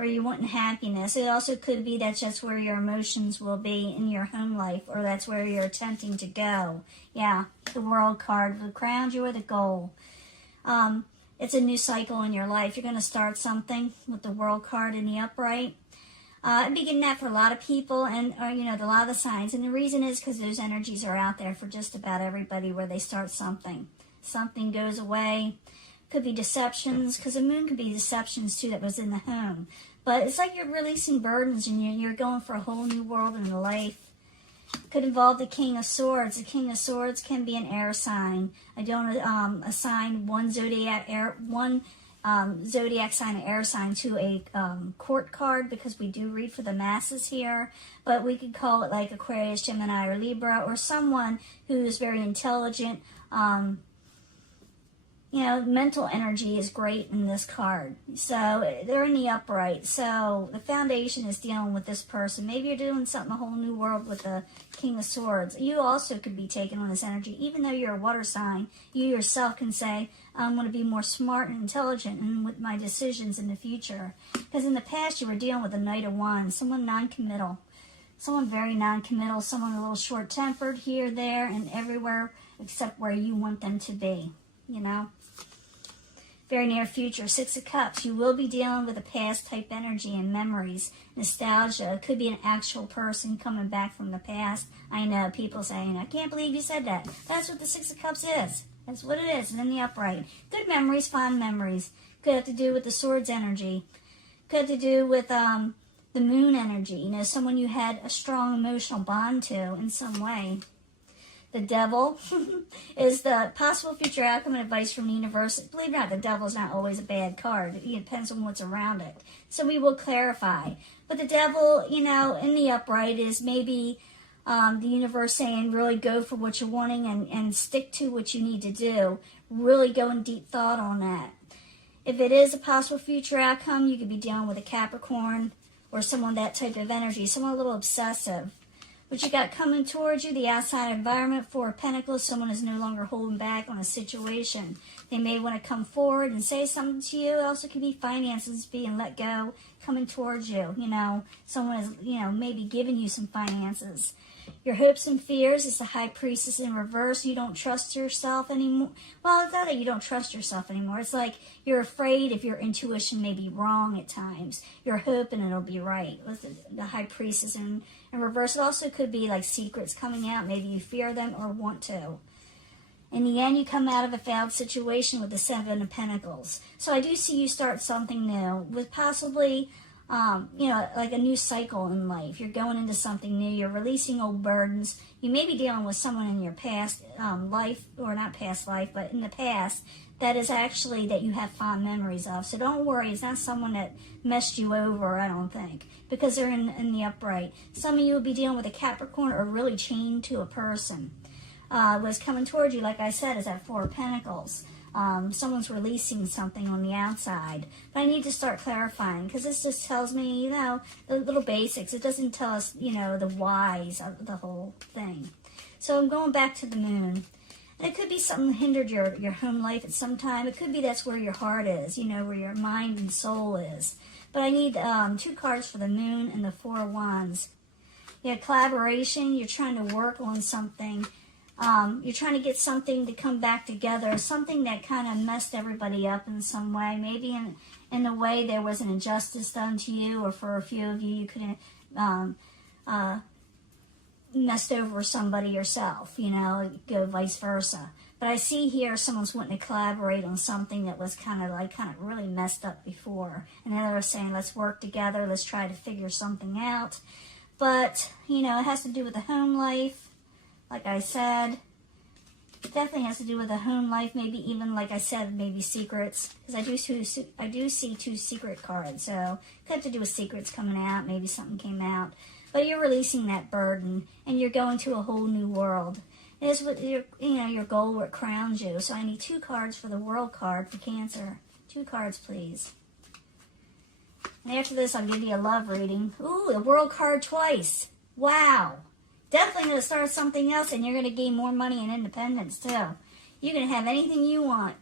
where you want happiness. It also could be that's just where your emotions will be in your home life, or that's where you're attempting to go. Yeah, the World card, the crown you are the goal. It's a new cycle in your life. You're going to start something with the World card in the upright. I'm beginning that for a lot of people, and you know, a lot of the signs. And the reason is because those energies are out there for just about everybody, where they start something. Something goes away. Could be deceptions, because the moon could be deceptions too that was in the home. But it's like you're releasing burdens, and you're going for a whole new world in life. Could involve the King of Swords. The King of Swords can be an air sign. I don't assign one zodiac sign, an air sign, to a court card, because we do read for the masses here. But we could call it like Aquarius, Gemini, or Libra, or someone who is very intelligent. You know, mental energy is great in this card. So they're in the upright. So the foundation is dealing with this person. Maybe you're doing something, a whole new world with the King of Swords. You also could be taking on this energy. Even though you're a water sign, you yourself can say, I'm going to be more smart and intelligent and with my decisions in the future. Because in the past, you were dealing with a Knight of Wands, someone non-committal. Someone very non-committal, someone a little short-tempered here, there, and everywhere except where you want them to be, you know. Very near future, Six of Cups. You will be dealing with a past type energy and memories, nostalgia. It could be an actual person coming back from the past. I know people saying, I can't believe you said that. That's what the Six of Cups is. That's what it is. And in the upright. Good memories, fond memories. Could have to do with the Swords energy. Could have to do with the Moon energy. You know, someone you had a strong emotional bond to in some way. The Devil is the possible future outcome and advice from the universe. Believe it or not, the Devil is not always a bad card. It depends on what's around it. So we will clarify. But the Devil, you know, in the upright is maybe the universe saying really go for what you're wanting and stick to what you need to do. Really go in deep thought on that. If it is a possible future outcome, you could be dealing with a Capricorn or someone that type of energy, someone a little obsessive. What you got coming towards you, the outside environment, Four of Pentacles, someone is no longer holding back on a situation. They may want to come forward and say something to you. It also could be finances being let go, coming towards you. You know, someone is, you know, maybe giving you some finances. Your hopes and fears is the High Priestess in reverse. You don't trust yourself anymore. Well, it's not that you don't trust yourself anymore. It's like you're afraid if your intuition may be wrong at times. You're hoping it'll be right. With the High Priestess in reverse, it also could be like secrets coming out. Maybe you fear them or want to. In the end, you come out of a failed situation with the Seven of Pentacles. So I do see you start something new with possibly... you know, like a new cycle in life. You're going into something new. You're releasing old burdens. You may be dealing with someone in your past life, or not past life, but in the past, that is actually that you have fond memories of. So don't worry. It's not someone that messed you over, I don't think, because they're in the upright. Some of you will be dealing with a Capricorn or really chained to a person. What's coming towards you, like I said, is that Four of Pentacles. Someone's releasing something on the outside. But I need to start clarifying, because this just tells me, you know, the little basics. It doesn't tell us, you know, the whys of the whole thing. So I'm going back to the Moon. And it could be something that hindered your home life at some time. It could be that's where your heart is, you know, where your mind and soul is. But I need 2 cards for the Moon and the Four of Wands. You have collaboration. You're trying to work on something. You're trying to get something to come back together, something that kind of messed everybody up in some way. Maybe in a way there was an injustice done to you, or for a few of you, you could have messed over somebody yourself, you know, go vice versa. But I see here someone's wanting to collaborate on something that was kind of really messed up before. And then they're saying, let's work together, let's try to figure something out. But, you know, it has to do with the home life. Like I said, it definitely has to do with the home life. Maybe even, like I said, maybe secrets. Because I do see 2 secret cards. So it could have to do with secrets coming out. Maybe something came out. But you're releasing that burden, and you're going to a whole new world. It is what your goal, what crowns you. So I need 2 cards for the World card for Cancer. 2 cards, please. And after this, I'll give you a love reading. Ooh, the World card twice. Wow. Definitely going to start something else, and you're going to gain more money and independence, too. You can have anything you want.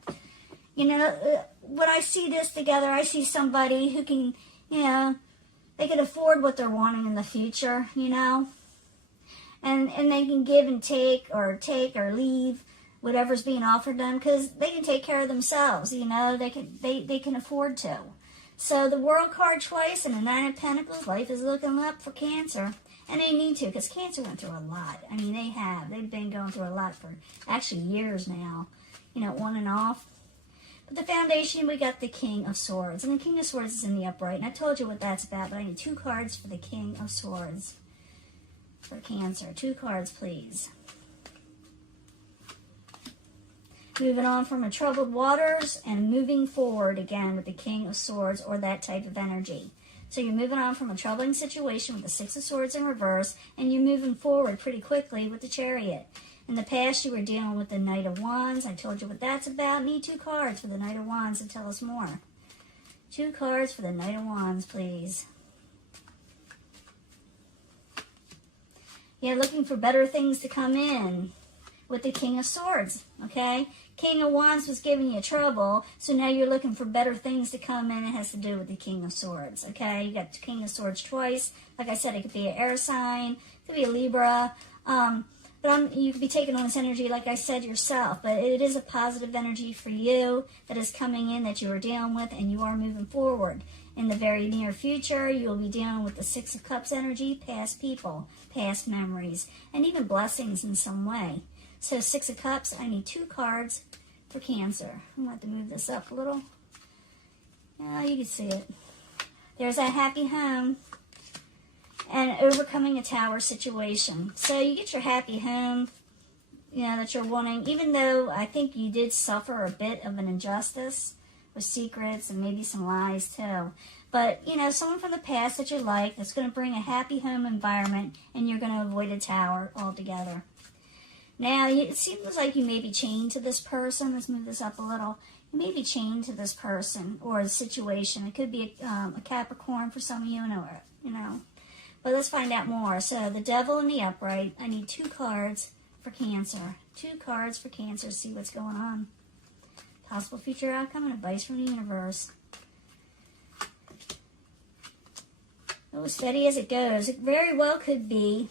You know, when I see this together, I see somebody who can you know, they can afford what they're wanting in the future, you know. And they can give and take or leave whatever's being offered them, because they can take care of themselves, you know. They can afford to. So the World card twice and the Nine of Pentacles, life is looking up for Cancer. And they need to, because Cancer went through a lot. I mean, they have. They've been going through a lot for actually years now, you know, on and off. But the foundation, we got the King of Swords. And the King of Swords is in the upright. And I told you what that's about, but I need 2 cards for the King of Swords for Cancer. 2 cards, please. Moving on from a troubled waters and moving forward again with the King of Swords, or that type of energy. So you're moving on from a troubling situation with the 6 of Swords in reverse, and you're moving forward pretty quickly with the Chariot. In the past, you were dealing with the Knight of Wands. I told you what that's about. Need 2 cards for the Knight of Wands to tell us more. 2 cards for the Knight of Wands, please. Yeah, looking for better things to come in with the King of Swords, okay? King of Wands was giving you trouble, so now you're looking for better things to come in. It has to do with the King of Swords, okay? You got the King of Swords twice. Like I said, it could be an air sign, it could be a Libra, but you could be taking on this energy, like I said, yourself. But it is a positive energy for you that is coming in that you are dealing with, and you are moving forward. In the very near future, you'll be dealing with the 6 of Cups energy, past people, past memories, and even blessings in some way. So 6 of Cups, I need 2 cards for Cancer. I'm going to have to move this up a little. Yeah, you can see it. There's that happy home and overcoming a tower situation. So you get your happy home, you know, that you're wanting, even though I think you did suffer a bit of an injustice with secrets and maybe some lies too. But, you know, someone from the past that you like that's going to bring a happy home environment, and you're going to avoid a tower altogether. Now, it seems like you may be chained to this person. Let's move this up a little. You may be chained to this person or a situation. It could be a Capricorn for some of you, you know. But let's find out more. So, the Devil in the upright. I need 2 cards for Cancer. 2 cards for Cancer. See what's going on. Possible future outcome and advice from the universe. Oh, steady as it goes. It very well could be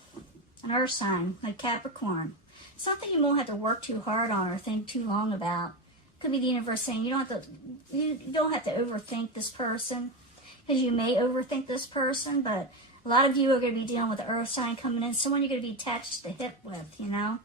an earth sign, like Capricorn. Something you won't have to work too hard on or think too long about. Could be the universe saying you don't have to overthink this person, because you may overthink this person, but a lot of you are going to be dealing with the earth sign coming in, someone you're going to be attached to the hip with, you know.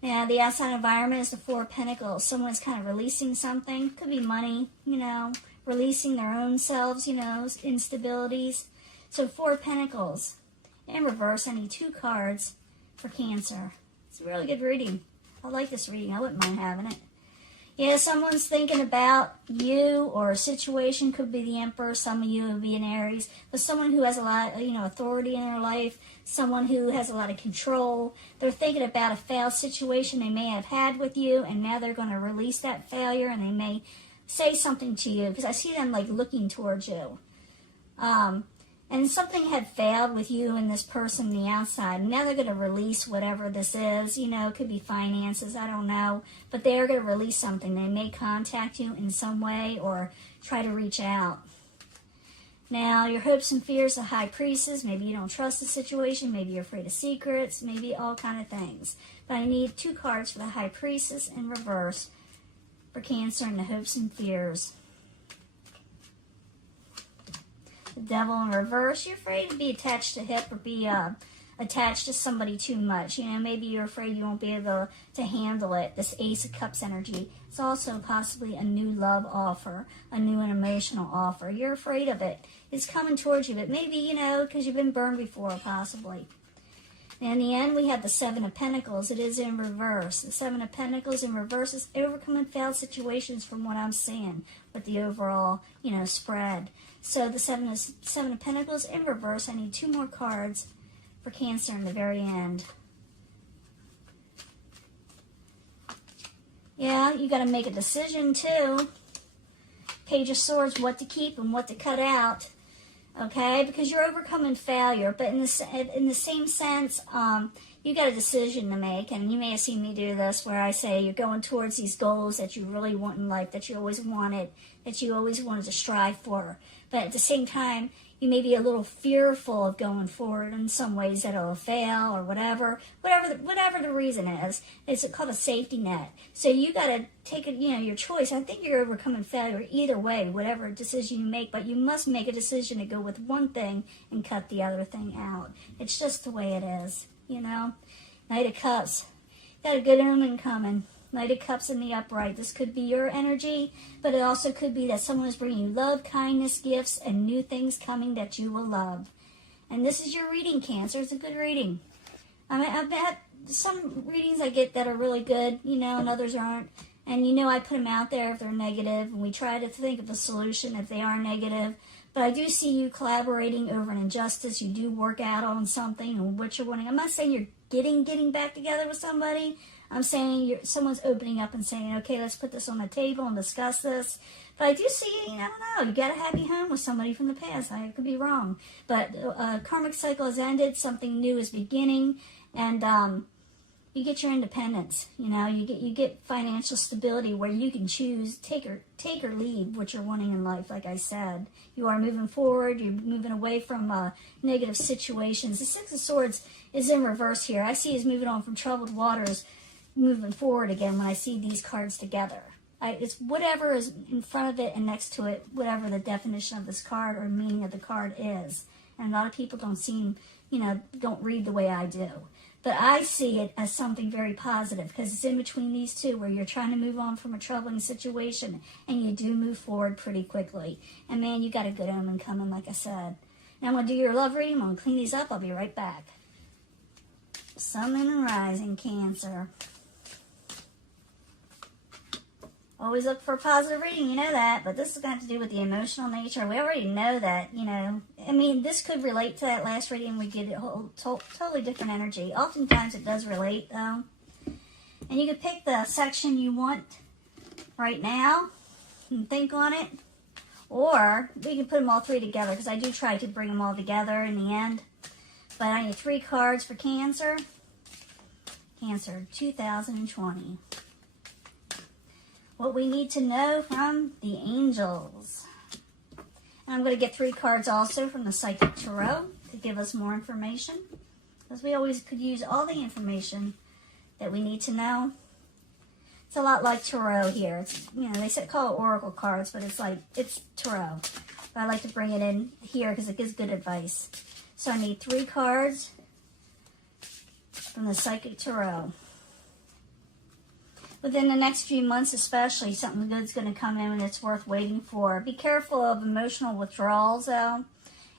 Yeah, the outside environment is the 4 of Pentacles. Someone's kind of releasing something. Could be money, you know, releasing their own selves, you know, instabilities. So 4 of Pentacles. In reverse, I need 2 cards for Cancer. It's a really good reading. I like this reading. I wouldn't mind having it. Yeah, someone's thinking about you or a situation. Could be the Emperor. Some of you would be an Aries. But someone who has a lot, you know, authority in their life. Someone who has a lot of control. They're thinking about a failed situation they may have had with you, and now they're going to release that failure, and they may say something to you, because I see them like looking towards you. And something had failed with you and this person on the outside. Now they're going to release whatever this is. You know, it could be finances, I don't know. But they're going to release something. They may contact you in some way or try to reach out. Now, your hopes and fears, the High Priestess. Maybe you don't trust the situation. Maybe you're afraid of secrets. Maybe all kind of things. But I need 2 cards for the High Priestess in reverse for Cancer and the hopes and fears. The Devil in reverse. You're afraid to be attached to hip or be attached to somebody too much. You know, maybe you're afraid you won't be able to handle it. This Ace of Cups energy. It's also possibly a new love offer, a new and emotional offer. You're afraid of it. It's coming towards you, but maybe, you know, because you've been burned before, possibly. And in the end, we have the 7 of Pentacles. It is in reverse. The 7 of Pentacles in reverse is overcoming failed situations from what I'm seeing with the overall, you know, spread. So the 7 of Pentacles in reverse. I need 2 more cards for Cancer in the very end. Yeah, you got to make a decision too. Page of Swords, what to keep and what to cut out. Okay, because you're overcoming failure, but in the same sense, you got a decision to make, and you may have seen me do this where I say you're going towards these goals that you really want in life, that you always wanted to strive for. But at the same time, you may be a little fearful of going forward in some ways that it'll fail or whatever the reason is. It's called a safety net. So you got to take your choice. I think you're overcoming failure either way, whatever decision you make, but you must make a decision to go with one thing and cut the other thing out. It's just the way it is, Knight of Cups. Got a good omen coming. Knight of Cups in the upright. This could be your energy, but it also could be that someone is bringing you love, kindness, gifts, and new things coming that you will love. And this is your reading, Cancer. It's a good reading. I mean, I've had some readings I get that are really good, and others aren't. And I put them out there if they're negative, and we try to think of a solution if they are negative. But I do see you collaborating over an injustice. You do work out on something and what you're wanting. I'm not saying you're getting back together with somebody. I'm saying someone's opening up and saying, okay, let's put this on the table and discuss this. But I do see, I don't know, you got a happy home with somebody from the past. I could be wrong. But a karmic cycle has ended, something new is beginning, and you get your independence. You get financial stability where you can choose, take or leave what you're wanting in life, like I said. You are moving forward, you're moving away from negative situations. The Six of Swords is in reverse here. I see he's moving on from troubled waters, moving forward again when I see these cards together. It's whatever is in front of it and next to it, whatever the definition of this card or meaning of the card is. And a lot of people don't read the way I do. But I see it as something very positive because it's in between these two where you're trying to move on from a troubling situation and you do move forward pretty quickly. And man, you got a good omen coming, like I said. Now I'm going to do your love reading. I'm going to clean these up. I'll be right back. Sun, Moon, and Rising, Cancer. Always look for a positive reading, you know that, but this is going to have to do with the emotional nature. We already know that, I mean, this could relate to that last reading. We get a whole totally different energy. Oftentimes it does relate, though. And you could pick the section you want right now and think on it, or we can put them all three together, because I do try to bring them all together in the end. But I need 3 cards for Cancer. Cancer 2020. What we need to know from the angels. And I'm going to get 3 cards also from the Psychic Tarot to give us more information, because we always could use all the information that we need to know. It's a lot like Tarot here. It's, they call it Oracle cards, but it's Tarot. But I like to bring it in here because it gives good advice. So I need 3 cards from the Psychic Tarot. Within the next few months especially, something good's going to come in and it's worth waiting for. Be careful of emotional withdrawals, though.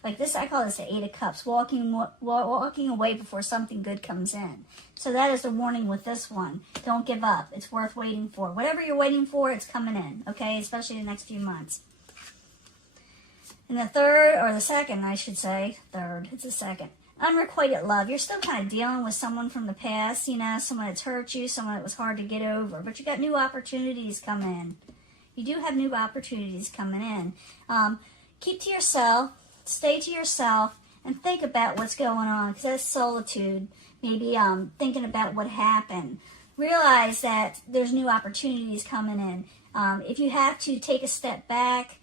Like this, I call this the 8 of Cups, walking away before something good comes in. So that is a warning with this one. Don't give up. It's worth waiting for. Whatever you're waiting for, it's coming in, okay? Especially the next few months. And the third, or the second, I should say, third, it's the second. Unrequited love. You're still kind of dealing with someone from the past, someone that's hurt you, someone that was hard to get over. But you got new opportunities coming in. You do have new opportunities coming in. Keep to yourself, stay to yourself, and think about what's going on. Because that's solitude. Maybe thinking about what happened. Realize that there's new opportunities coming in. If you have to, take a step back,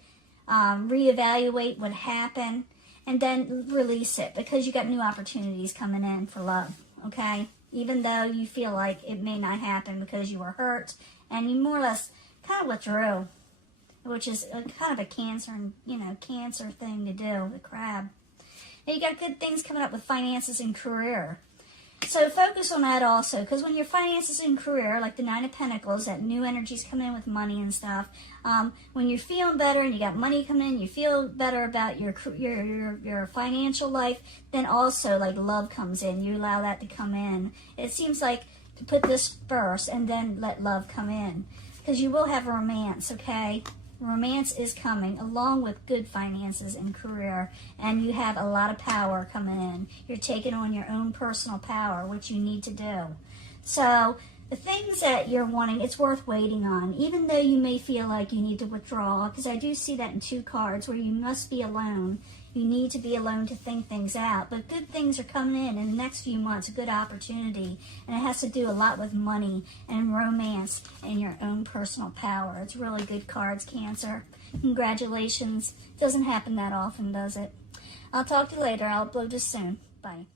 reevaluate what happened, and then release it, because you got new opportunities coming in for love, okay? Even though you feel like it may not happen because you were hurt and you more or less kind of withdrew, which is kind of a Cancer, Cancer thing to do, the crab. Now you got good things coming up with finances and career. So focus on that also, because when your finances and career, like the 9 of Pentacles, that new energy's coming in with money and stuff, when you're feeling better and you got money coming in, you feel better about your financial life, then also like love comes in. You allow that to come in. It seems like to put this first and then let love come in, because you will have romance, okay? Romance is coming along with good finances and career, and you have a lot of power coming in. You're taking on your own personal power, which you need to do. So The things that you're wanting, it's worth waiting on, even though you may feel like you need to withdraw, because I do see that in 2 cards where you must be alone. You need to be alone to think things out, but good things are coming in the next few months, a good opportunity, and it has to do a lot with money and romance and your own personal power. It's really good cards, Cancer. Congratulations. Doesn't happen that often, does it? I'll talk to you later. I'll upload this soon. Bye.